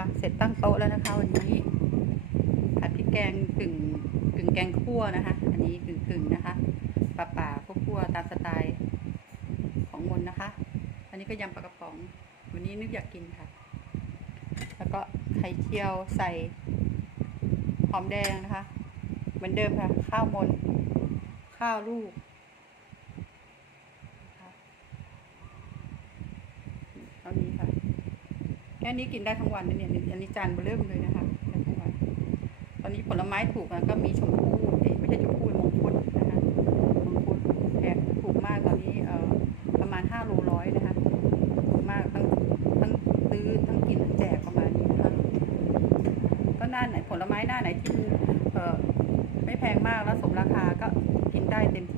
ะเสร็จตั้งโต๊ะแล้วนะคะวันนี้ผัดพริกแกงกึ่งกึ่งแกงคั่วนะคะ อันนี้กึ่งกึ่งนะคะป่าป่าคั่วตามสไตล์ของมนนะคะ อันนี้ก็ยำปลากระป๋อง วันนี้นึกอยากกินค่ะ แล้วก็ไข่เจียวใส่หอมแดงนะคะ เหมือนเดิมค่ะ ข้าวมน ข้าวลูกเท่านี้ค่ะ แค่นี้กินได้ทั้งวันนะเนี่ยอันนี้จานเบอร์เริ่มเลยนะคะทั้งวันตอนนี้ผลไม้ถูกนะก็มีชมพู่เอ้ยไม่ใช่ชมพู่มงคุดนะคะมงคุดแพงถูกมากตอนนี้เอ่อประมาณห้าโลร้อยนะคะถูกมากทั้งทั้งซื้อทั้งกินทั้งแจกประมาณนี้นะคะก็หน้าไหนผลไม้หน้าไหนที่เอ่อไม่แพงมากแล้วสมราคาก็กินได้เต็มที่